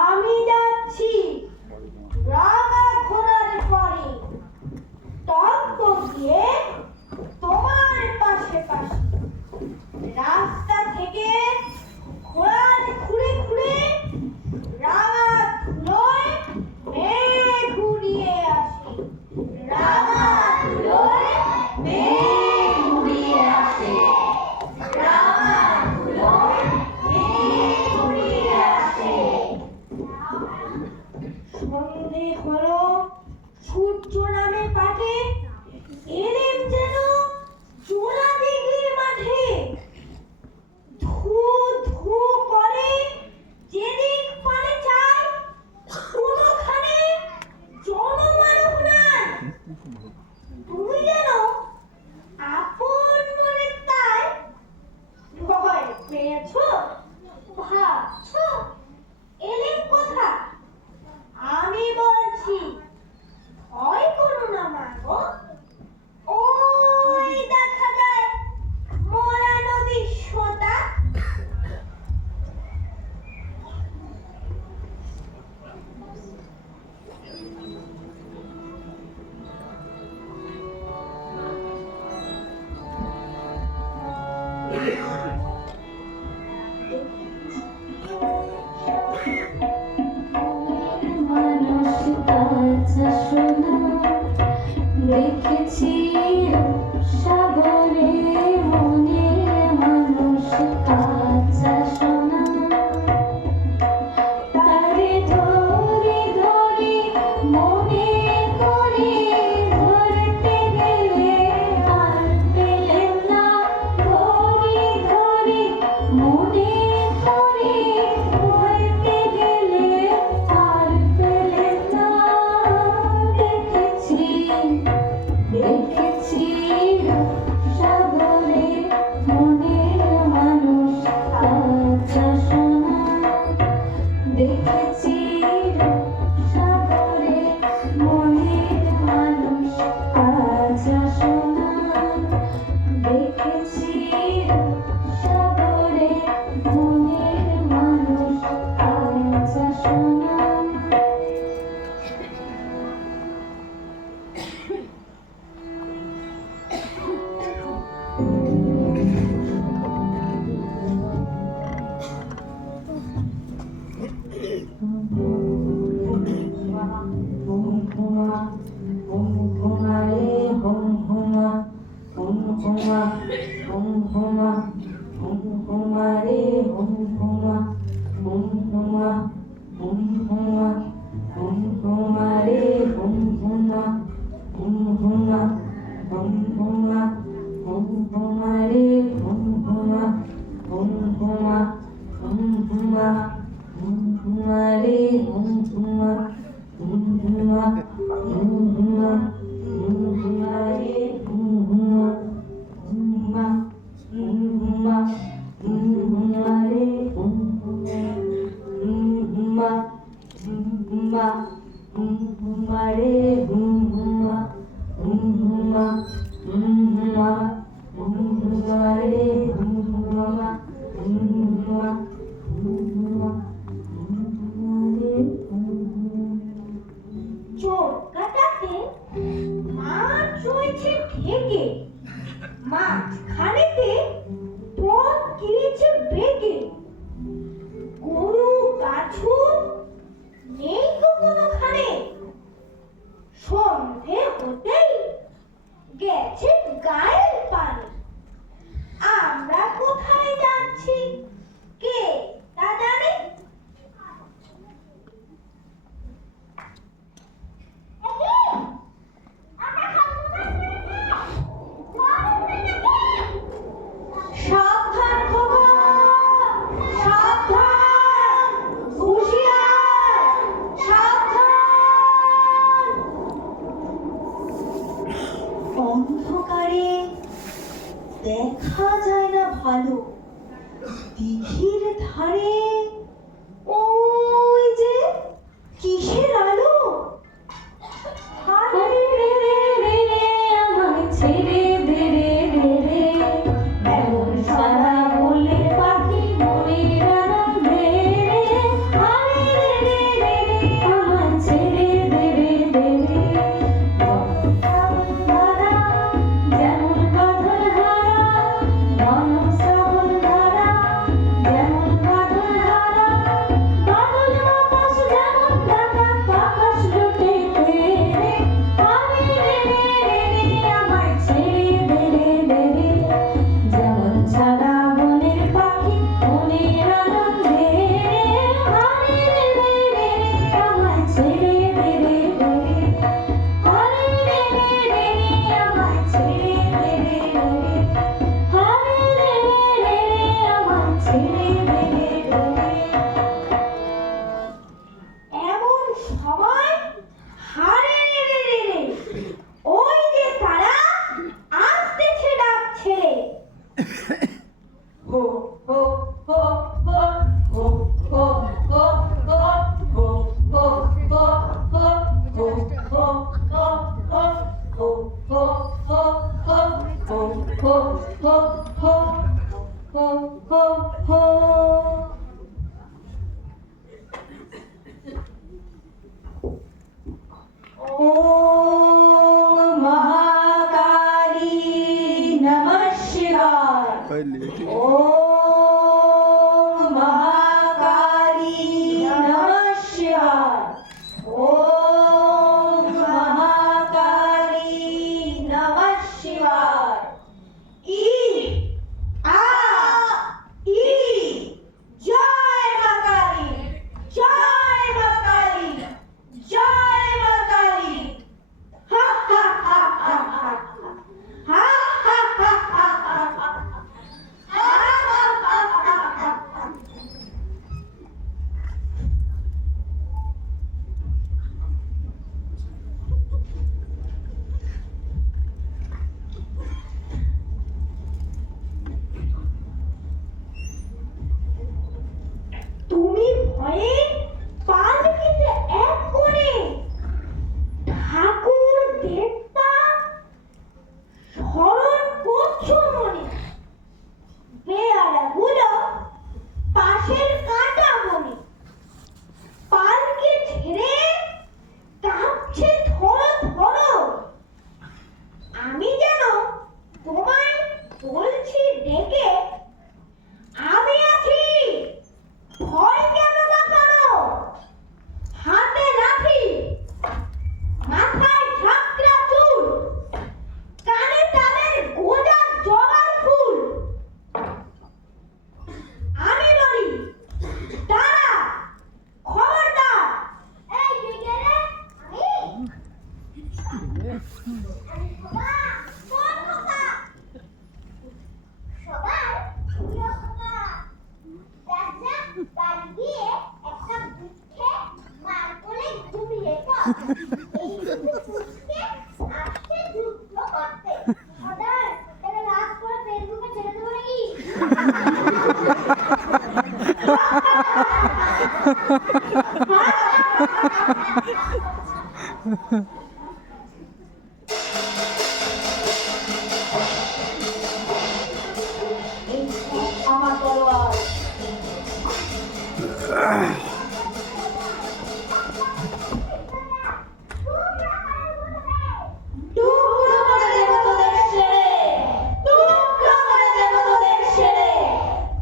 আমি যাচ্ছি সন্ধে হলো, সূর্য নামে পাঠে এলেম যেন জোড়া দিঘির মাঠে। ধু ধু করে যেদিক পানে চায়, কোনোখানে জনমানব নাই। তুমি যেন আপন মনে তাই ভয় পেয়েছ, ভাবছ এলেম কথা। আমি বলছি ভয় করো না মা গো, ওই দেখা যায় মরা নদীর সোতা। দেখেছি সাগরে মনে মানুষ কাঁচা সোনা, তারে ধরে ধরে মনে করে ধরতে গেলে আর পেলেম না। ধরে ধরে মনে করে ধরতে গেলে আর পেলেম না। দেখেছি দেখেছি সাগরে মনের মানুষ কাঁচা সোনা। দেখেছি সাগরে মনের মানুষ কাঁচা সোনা। দেখেছি সাগরে মনের মানুষ কাঁচা সোনা। চোরকাটাতে মাছ রয়েছে ঢেকে, মাঝখানেতে পথ গিয়েছে বেগে। গরু বাছুর নেই তো কোনোখানে, সন্ধে হতেই গেছে গায়ের পানে। আমি ओम महाकाली नमः शिवाय। ओम महाकाली नमः शिवाय। ई आ ई जय मां काली, जय मां काली, जय मां काली। हा हा हा हा हा हा हा हा हा हा। তুমি ভয়ে পালকিতে এক করে ঠাকুর দেবতা স্মরণ করছো মনে। বেয়ারাগুলো পাশের কাঁটা বনে। পালকি ছেড়ে কাঁপছে থরো থরো। আমি যেন তোমায় বলছি ডেকে, আমি আছি, ভয় কেন দেখানো। হাতে লাঠি, মাথায় ঝাঁকড়া চুল, কানে তাদের গোজার জবার ফুল। আমি বলি দাঁড়া, খবরদার। এই তুই কে রে? আমি খোকা। কোন খোকা? সবার প্রিয় খোকা। রাজা বাড়ি গিয়ে একটা বৃক্ষে মার কোলে ঘুমিয়ে পড়। এই দুটো পুচকে আসছে যুদ্ধ করতে। সদাই, এটা রাত করে ফেসবুকে ছেড়ে দেবো নাকি? এই আমার তলোয়ার। টুকরো করে দেব তোদের ছেড়ে, টুকরো করে দেব তোদের ছেড়ে,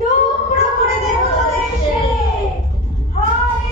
টুকরো করে দেব তোদের ছেড়ে। হায়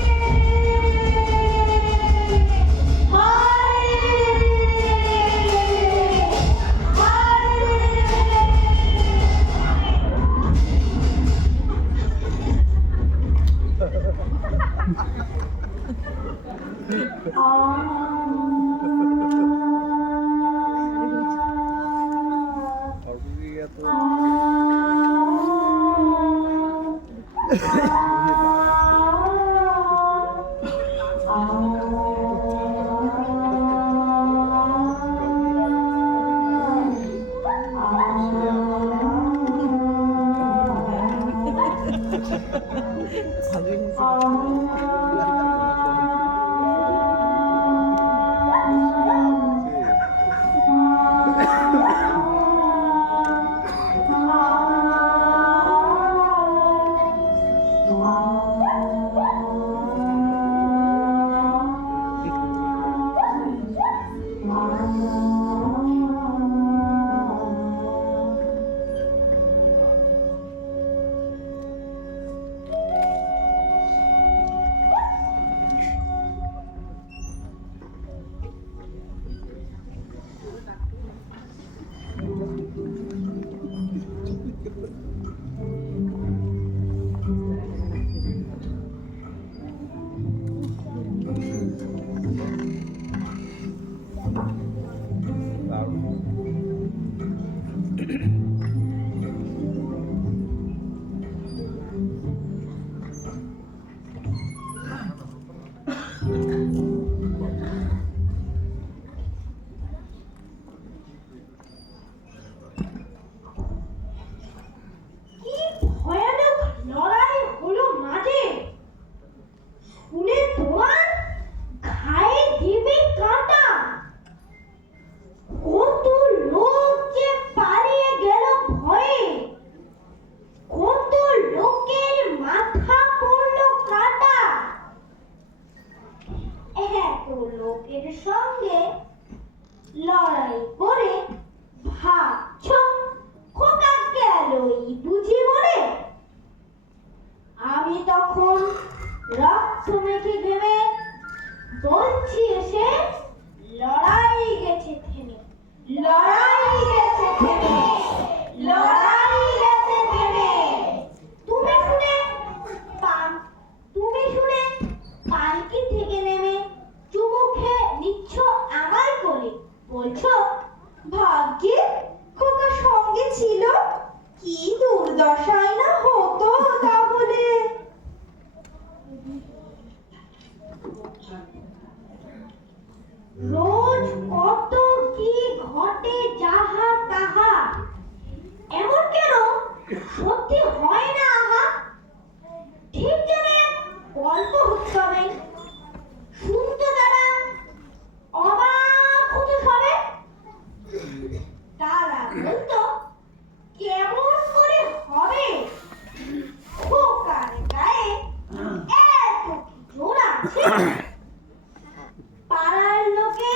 লড়াই করে ভাবছো খোকাকে গেলই বুঝি মনে। আমি তখন রক্ত মেখে ঘেমে বলছি এসে, লড়াই গেছে থেমে, লড়াই গেছে থেমে, লড়াই গেছে থেমে। তুমি শুনে পান, তুমি শুনে পালকি থেকে নেমে চুমু খেয়ে নিচ্ছ আমার কোলে, বলছো ভাগ্যে খোকা সঙ্গে ছিল, কি দুর্দশাই না হতো তাহলে। রোজ কত কি ঘটে যাহা তাহা, এমন কেন সত্যি হয় না আহা। ঠিক যেন এক গল্প উৎসবে শুনতে তারা অবাক হতো সবে। তারা বলতো কেমন করে হবে, খোকার গায়ে এত কি জোর আছে। পাড়ার লোকে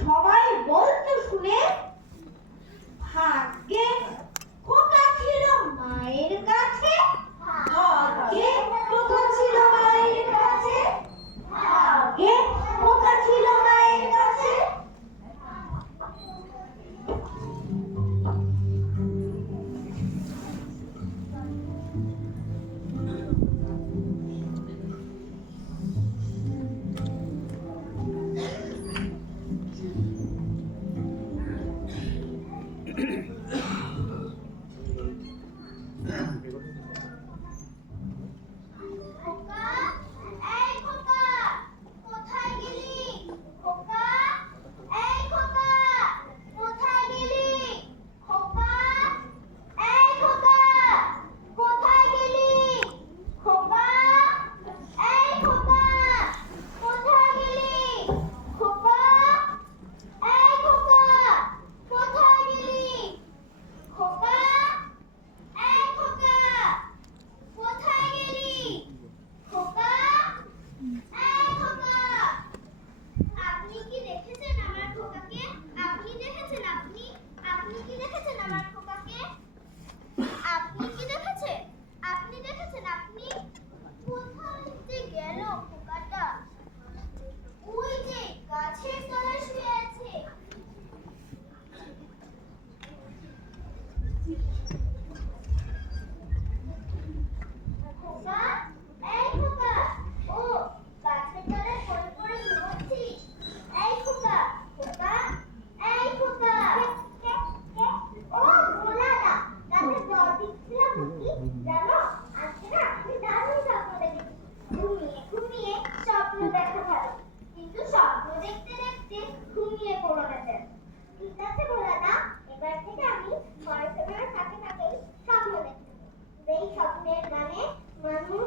সবাই বলতো শুনে, ভাগ্যে খোকা ছিল মায়ের কাছে, ভাগ্যে খোকা ছিল মায়ের কাছে, ভাগ্যে খোকা ছিল মায়ের কাছে। খোকা, এই খোকা, কোথায় গেলি? খোকা, এই খোকা, কোথায় গেলি? খোকা, এই খোকা, কোথায় গেলি? খোকা, এই খোকা, কোথায় গেলি? খোকা, এই খোকা, কোথায় গেলি? খোকা, এই খোকা, কোথায় গেলি? খোকা, এই খোকা। আপনি কি দেখেছেন আমার খোকাকে? আপনি দেখেছেন? আপনি কি দেখেছেন আমার খোকাকে? আপনি কি দেখেছেন? আপনি দেখেছেন? আপনি কোথায় যে গেল খোকাটা? ওই যে গাছের তলায় শুয়ে আছে। খোকা, এই খোকা, ও গাছের তলায় পড়ে পড়ে ঘুমোচ্ছিস? এই খোকা, খোকা, এই খোকা। ও ভোলাদা, রাতে জল দিচ্ছিলাম বুঝি। জানো, আজকে না আমি দারুণ স্বপ্ন দেখেছি। ঘুমিয়ে ঘুমিয়ে স্বপ্ন দেখা ভালো, কিন্তু স্বপ্ন দেখতে দেখতে ঘুমিয়ে পড়ো না যেন। ঠিক আছে ভোলাদা, এবার থেকে আমি পড়াশোনার ফাঁকে ফাঁকেই স্বপ্ন দেখতে, যেই স্বপ্নের মানে মানুষ